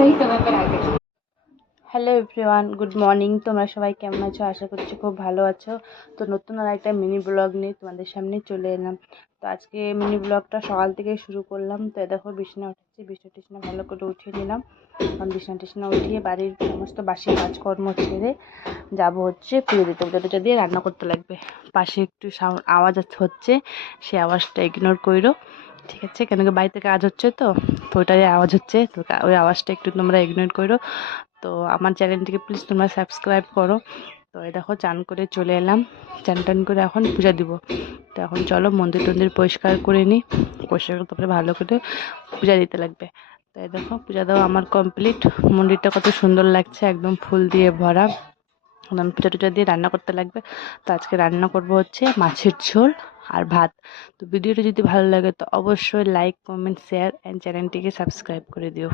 सही समय पर आ गए। Hello everyone, good morning. তোমরা সবাই কেমন আছো? আশা করছি খুব ভালো আছো। তো নতুন আর একটা মিনি ব্লগ নিয়ে তোমাদের সামনে চলে এলাম। তো আজকে মিনি ব্লগটা সকাল থেকে শুরু করলাম। তো দেখো বিছানা উঠেছি, বিছনা টিছনা ভালো করে উঠিয়ে নিলাম। এখন বিছনা টিছনা উঠিয়ে বাড়ির সমস্ত বাসি কাজকর্ম ছেড়ে যাব হচ্ছে পুজো দিতে। পুজোটা দিয়ে রান্না করতে লাগবে। পাশে একটু আওয়াজ হচ্ছে, সেই আওয়াজটা ইগনোর করো, ঠিক আছে? কেন কি বাড়িতে কাজ হচ্ছে, তো ওইটাই আওয়াজ হচ্ছে। তো ওই আওয়াজটা একটু তোমরা ইগনোর করো। তো আমার চ্যানেলটিকে প্লিজ তোমরা সাবস্ক্রাইব করো। তো এই দেখো চান করে চলে এলাম। চান টান করে এখন পূজা দিব। তো এখন চলো মন্দির টন্দির পরিষ্কার করে নিই। পরিষ্কার করে তারপরে ভালো করে পূজা দিতে লাগবে। তো এই দেখো পূজা দেওয়া আমার কমপ্লিট। মন্দিরটা কত সুন্দর লাগছে, একদম ফুল দিয়ে ভরা। এখন পূজা টুজা দিয়ে রান্না করতে লাগবে। তো আজকে রান্না করব হচ্ছে মাছের ঝোল আর ভাত। তো ভিডিওটা যদি ভালো লাগে তো অবশ্যই লাইক, কমেন্ট, শেয়ার অ্যান্ড চ্যানেলটিকে সাবস্ক্রাইব করে দিও।